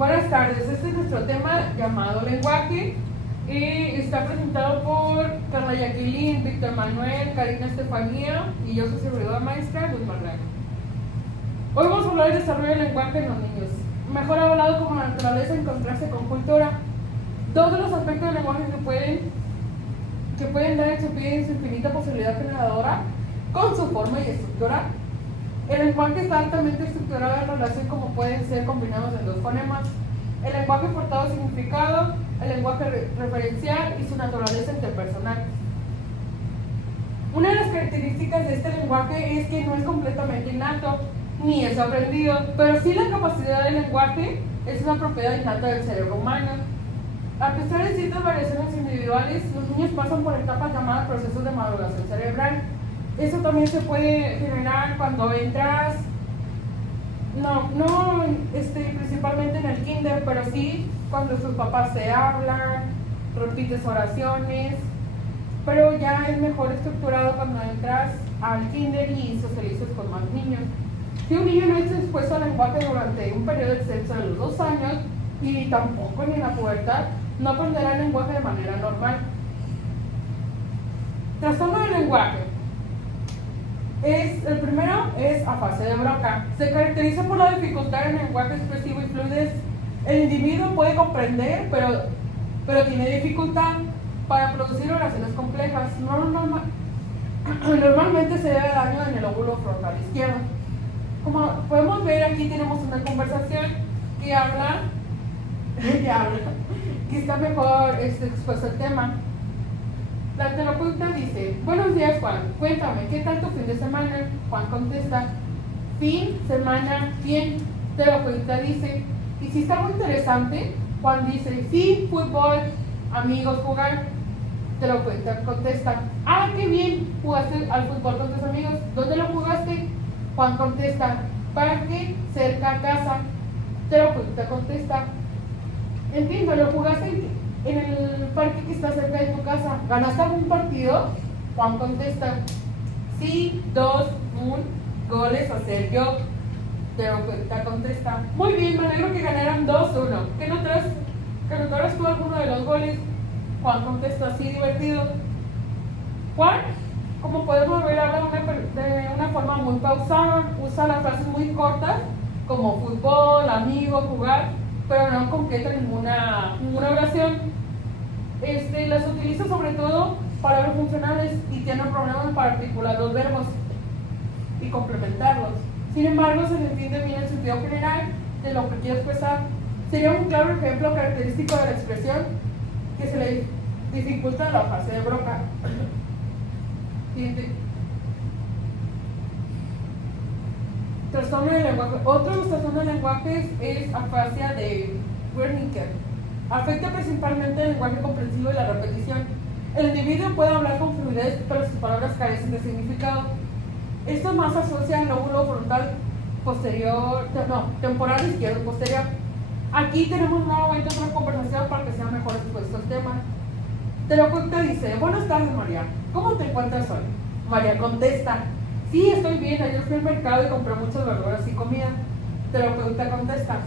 Buenas tardes, este es nuestro tema llamado lenguaje y está presentado por Carla Jacqueline, Víctor Manuel, Karina Estefanía y yo soy servidora maestra Luz Marrano. Hoy vamos a hablar del desarrollo del lenguaje en los niños, mejor hablado como la naturaleza en contraste con cultura. Dos de los aspectos del lenguaje que pueden dar en su pie en su infinita posibilidad generadora con su forma y estructura. El lenguaje está altamente estructurado en relación como pueden ser combinados en dos fonemas. El lenguaje portado de significado, el lenguaje referencial y su naturaleza interpersonal. Una de las características de este lenguaje es que no es completamente innato, ni es aprendido, pero sí la capacidad del lenguaje es una propiedad innata del cerebro humano. A pesar de ciertas variaciones individuales, los niños pasan por etapas llamadas procesos de maduración cerebral. Eso también se puede generar cuando entras, principalmente en el kinder, pero sí cuando sus papás te hablan, repites oraciones, pero ya es mejor estructurado cuando entras al kinder y socializas con más niños. Si un niño no está expuesto al lenguaje durante un periodo extenso de los 2 años y tampoco ni en la pubertad, no aprenderá el lenguaje de manera normal. Trastorno del lenguaje. El primero es afasia de Broca. Se caracteriza por la dificultad en el lenguaje expresivo y fluidez. El individuo puede comprender, pero tiene dificultad para producir oraciones complejas. Normalmente se debe a daño en el lóbulo frontal izquierdo. Como podemos ver, aquí tenemos una conversación que habla, que está mejor expuesto el tema. La terapeuta dice: buenos días, Juan, cuéntame, ¿qué tal tu fin de semana? Juan contesta: fin, semana, bien. Terapeuta dice: ¿y si está muy interesante? Juan dice: sí, fútbol, amigos, jugar. Terapeuta contesta: ah, qué bien, jugaste al fútbol con tus amigos. ¿Dónde lo jugaste? Juan contesta: parque, cerca a casa. Terapeuta contesta: entiendo, lo jugaste en el parque que está cerca de tu casa. ¿Ganaste algún partido? Juan contesta: sí, 2, 1, goles a hacer yo. Terapeuta contesta: muy bien, me alegro que ganaran 2-1. ¿Que notaras tú alguno de los goles? Juan contesta: sí, divertido. Juan, como podemos ver, habla de una forma muy pausada, usa las frases muy cortas como fútbol, amigos, jugar, pero no concreta ninguna oración. Las utiliza sobre todo para verbos funcionales y tiene problemas para articular los verbos y complementarlos. Sin embargo, se le entiende bien el sentido general de lo que quiere expresar. Sería un claro ejemplo característico de la expresión que se le dificulta la fase de Broca. Siguiente. Trastorno del lenguaje. Otro de los trastornos del lenguaje es afasia de Wernicke. Afecta principalmente el lenguaje comprensivo y la repetición. El individuo puede hablar con fluidez, pero sus palabras carecen de significado. Esto más asocia al lóbulo frontal temporal izquierdo posterior. Aquí tenemos nuevamente otra conversación para que sea mejor expuesto el tema. Terapeuta dice: buenas tardes, María, ¿cómo te encuentras hoy? María contesta: sí, estoy bien, ayer fui al mercado y compré muchas verduras y comida. Terapeuta contesta: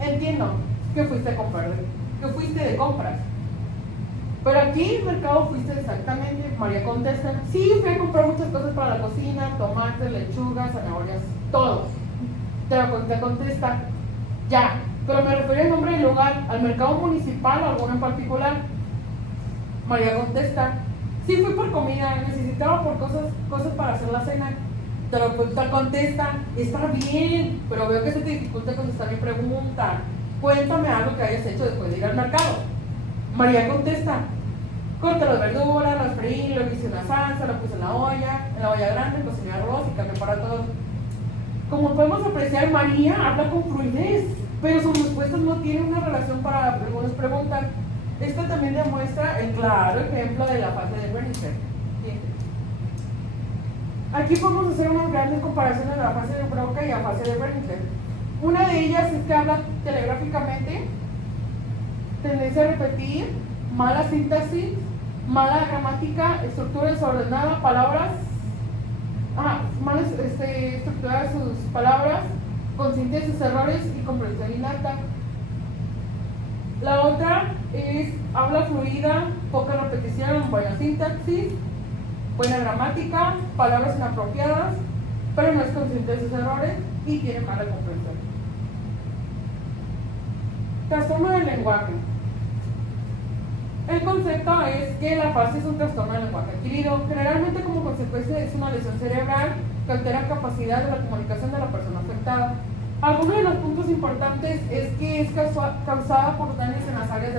entiendo que fuiste de compras. Pero aquí en el mercado fuiste exactamente. María contesta: sí, fui a comprar muchas cosas para la cocina, tomates, lechugas, zanahorias, todo. Terapeuta contesta: ya, pero me refiero al nombre del lugar, al mercado municipal o alguno en particular. María contesta: sí, fui por comida, necesitaba por cosas para hacer la cena. Terapeuta contesta: está bien, pero veo que se te dificulta contestar mi pregunta. Cuéntame algo que hayas hecho después de ir al mercado. María contesta: corté las verduras, las freí, luego hice una salsa, la puse en la olla grande, cociné arroz y café para todos. Como podemos apreciar, María habla con fluidez, pero sus respuestas no tienen una relación para algunas preguntas. Esto también demuestra el claro ejemplo de la fase de Wernicke. Aquí podemos hacer unas grandes comparaciones de la fase de Broca y la fase de Wernicke. Una de ellas es que habla telegráficamente, tendencia a repetir, mala sintaxis, mala gramática, estructura desordenada, palabras, mal estructurar sus palabras, consciente de sus errores y comprensión innata. La otra es habla fluida, poca repetición, buena sintaxis, buena gramática, palabras inapropiadas, pero no es consciente de sus errores y tiene mala comprensión. Trastorno del lenguaje. El concepto es que la afasia es un trastorno del lenguaje adquirido. Generalmente como consecuencia es una lesión cerebral que altera la capacidad de la comunicación de la persona afectada. Algunos de los puntos importantes es que es causada por daños en las áreas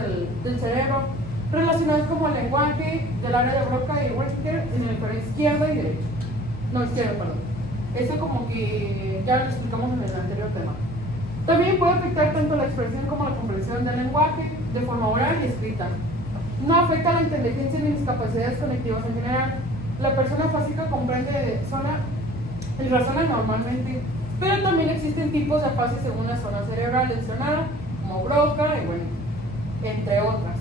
del cerebro relacionados como el lenguaje del área de Broca y Wesker en el hemisferio izquierda y derecho. No, izquierda, perdón. Eso como que ya lo explicamos en el anterior tema. También puede afectar tanto la expresión como la comprensión del lenguaje de forma oral y escrita. No afecta la inteligencia ni las capacidades cognitivas en general. La persona afásica comprende y razona normalmente, pero también existen tipos de afasia según la zona cerebral mencionada, como Broca y bueno, entre otras.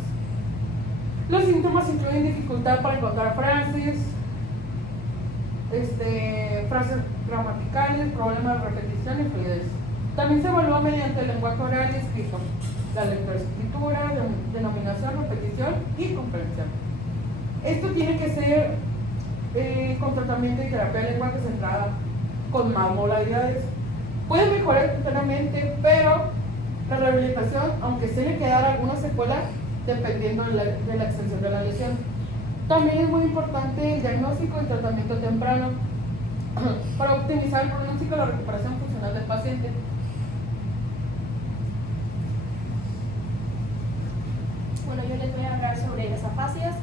Los síntomas incluyen dificultad para encontrar frases gramaticales, problemas de repetición y fluidez. También se evalúa mediante el lenguaje oral y escrito, la lectoescritura, denominación, repetición y comprensión. Esto tiene que ser con tratamiento y terapia de lenguaje centrada con más modalidades. Puede mejorar espontáneamente, pero la rehabilitación, aunque se le quedara alguna secuela, dependiendo de la extensión de la lesión. También es muy importante el diagnóstico y tratamiento temprano para optimizar el pronóstico y la recuperación funcional del paciente. Bueno, yo les voy a hablar sobre las afasias.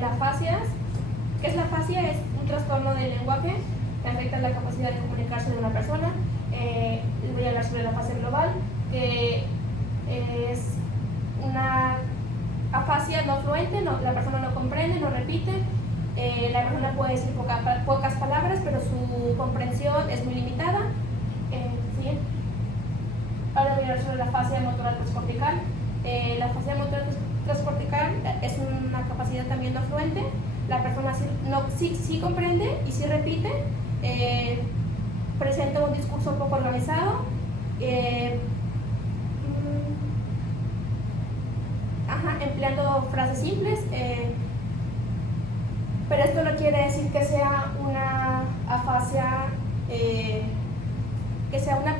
La afasia, ¿qué es la afasia? Es un trastorno del lenguaje que afecta la capacidad de comunicarse de una persona. Les voy a hablar sobre la afasia global, que es una afasia no fluente, la persona no comprende, no repite, la persona puede decir pocas palabras, pero su comprensión es muy limitada. ¿Sí? Ahora voy a hablar sobre la afasia motora transcortical. La afasia motora transcortical es una capacidad también no fluente. La persona sí comprende y sí repite, presenta un discurso poco organizado, empleando frases simples, pero esto no quiere decir que sea una afasia, que sea una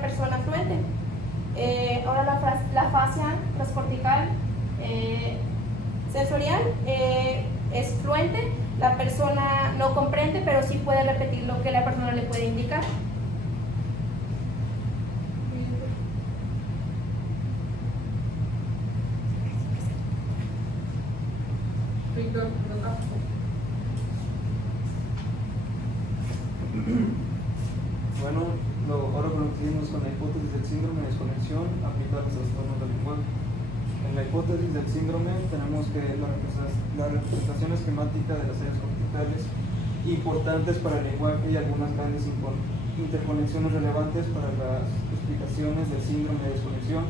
persona fluente. Ahora la afasia transcortical sensorial es fluente, la persona no comprende, pero sí puede repetir lo que la persona le puede indicar. Bueno, ahora concluimos con la hipótesis del síndrome de desconexión aplicada a los trastornos del lenguaje. En la hipótesis del síndrome tenemos que la representación esquemática de las áreas corticales importantes para el lenguaje y algunas grandes interconexiones relevantes para las explicaciones del síndrome de desconexión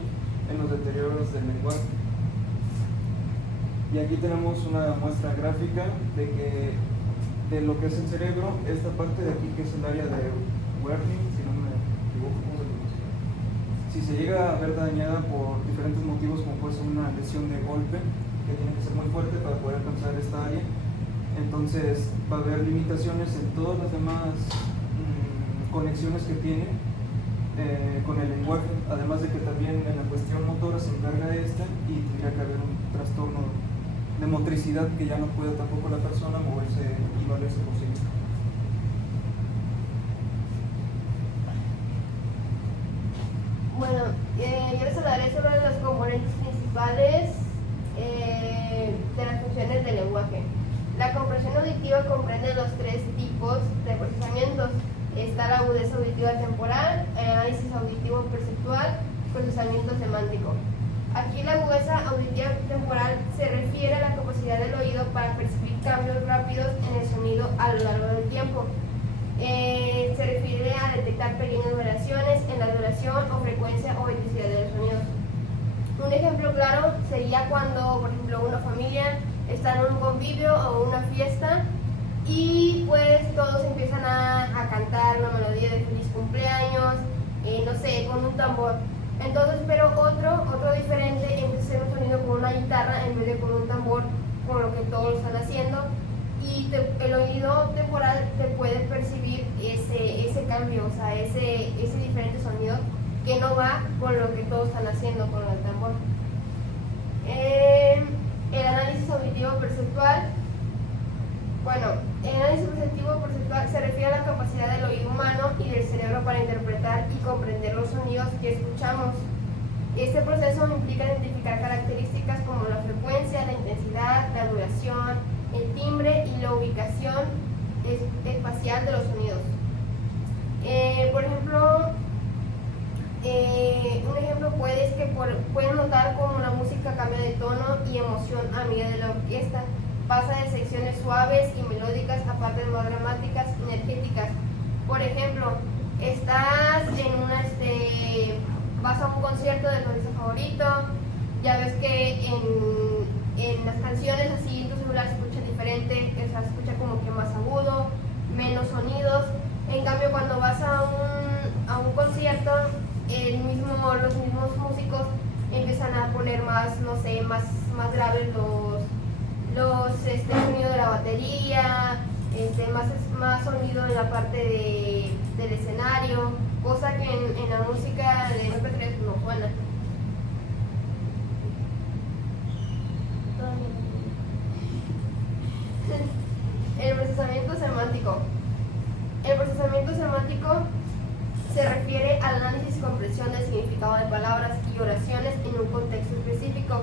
en los deterioros del lenguaje. Y aquí tenemos una muestra gráfica de lo que es el cerebro. Esta parte de aquí, que es el área de Wernicke, si no me equivoco, ¿cómo se pronuncia? Si se llega a ver dañada por diferentes motivos, como puede ser una lesión de golpe, que tiene que ser muy fuerte para poder alcanzar esta área, entonces va a haber limitaciones en todas las demás conexiones que tiene con el lenguaje, además de que también en la cuestión motora se encarga esta y tendría que haber un trastorno de motricidad que ya no puede tampoco la persona moverse y valerse por sí misma. Bueno, yo les hablaré sobre los componentes principales de las funciones del lenguaje. La comprensión auditiva comprende los tres tipos de procesamientos. Está la agudeza auditiva temporal, el análisis auditivo perceptual, procesamiento semántico. Aquí la agudeza auditiva temporal se refiere a la capacidad del oído para percibir cambios rápidos en el sonido a lo largo del tiempo. Se refiere a detectar pequeñas variaciones en la duración o frecuencia o intensidad de los sonidos. Un ejemplo claro sería cuando, por ejemplo, una familia está en un convivio o una fiesta y pues todos empiezan a cantar una melodía de feliz cumpleaños, no sé, con un tambor. Entonces, pero otro diferente empieza a ser un sonido con una guitarra en vez de con un tambor, con lo que todos lo están haciendo. Y el oído temporal te puede percibir ese cambio, o sea, ese diferente sonido que no va con lo que todos están haciendo con el tambor. El análisis auditivo perceptual. Bueno, el análisis auditivo perceptual se refiere a la capacidad del oído humano y del cerebro para interpretar y comprender los sonidos que escuchamos. Este proceso implica identificar características como la frecuencia, la intensidad, la duración, el timbre y la ubicación espacial de los sonidos. Por ejemplo, un ejemplo es que pueden notar cómo la música cambia de tono y emoción a medida de la orquesta. Pasa de secciones suaves y melódicas a partes más dramáticas y energéticas. Por ejemplo, vas a un concierto de tu artista favorito, ya ves que en las canciones así en tu celular se escucha diferente, o sea, se escucha como que más agudo, menos sonidos. En cambio, cuando vas a un concierto, los mismos músicos empiezan a poner más, no sé, más graves los sonidos de la batería, más sonido en la parte del escenario, cosa que en la música de MP3 no suena. El procesamiento semántico. El procesamiento semántico se refiere al análisis y comprensión del significado de palabras y oraciones en un contexto específico.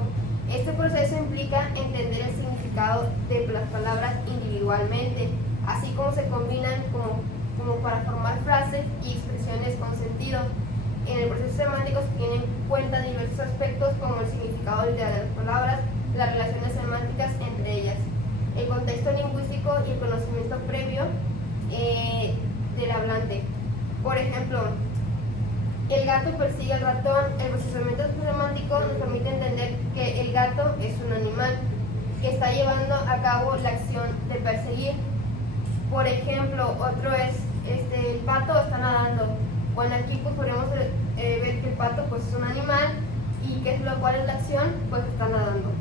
Este proceso implica entender el significado de las palabras individualmente, así como se combinan como para formar frases y expresiones con sentido. En el proceso semántico se tienen en cuenta diversos aspectos como el significado literal de las palabras, las relaciones semánticas entre ellas, el contexto lingüístico y el conocimiento previo del hablante. Por ejemplo, el gato persigue al ratón. El procesamiento semántico nos permite entender que el gato es un animal que está llevando a cabo la acción de perseguir. Por ejemplo, otro es el pato está nadando. Bueno, aquí pues podemos ver que el pato pues es un animal y que es lo cual es la acción, pues está nadando.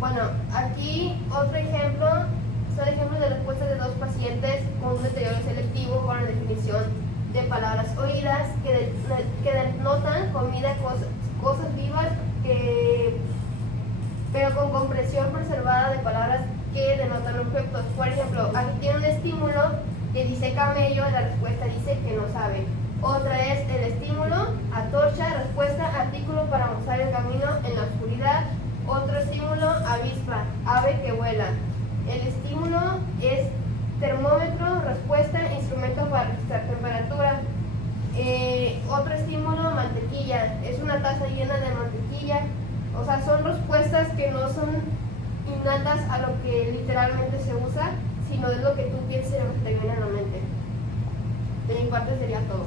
Bueno, aquí otro ejemplo son ejemplos de respuestas de dos pacientes con un deterioro selectivo con la definición de palabras oídas que denotan comida, cosas vivas, pero con comprensión preservada de palabras que denotan objetos. Por ejemplo, aquí tiene un estímulo que dice camello, la respuesta dice que no sabe. Otra es el estímulo, antorcha, respuesta, artículo para mostrar el camino en la oscuridad. Otro estímulo, avispa, ave que vuela. El estímulo es termómetro, respuesta, instrumento para registrar temperatura. Otro estímulo, mantequilla, es una taza llena de mantequilla. O sea, son respuestas que no son innatas a lo que literalmente se usa, sino de lo que tú piensas y lo que te viene a la mente. De mi parte sería todo.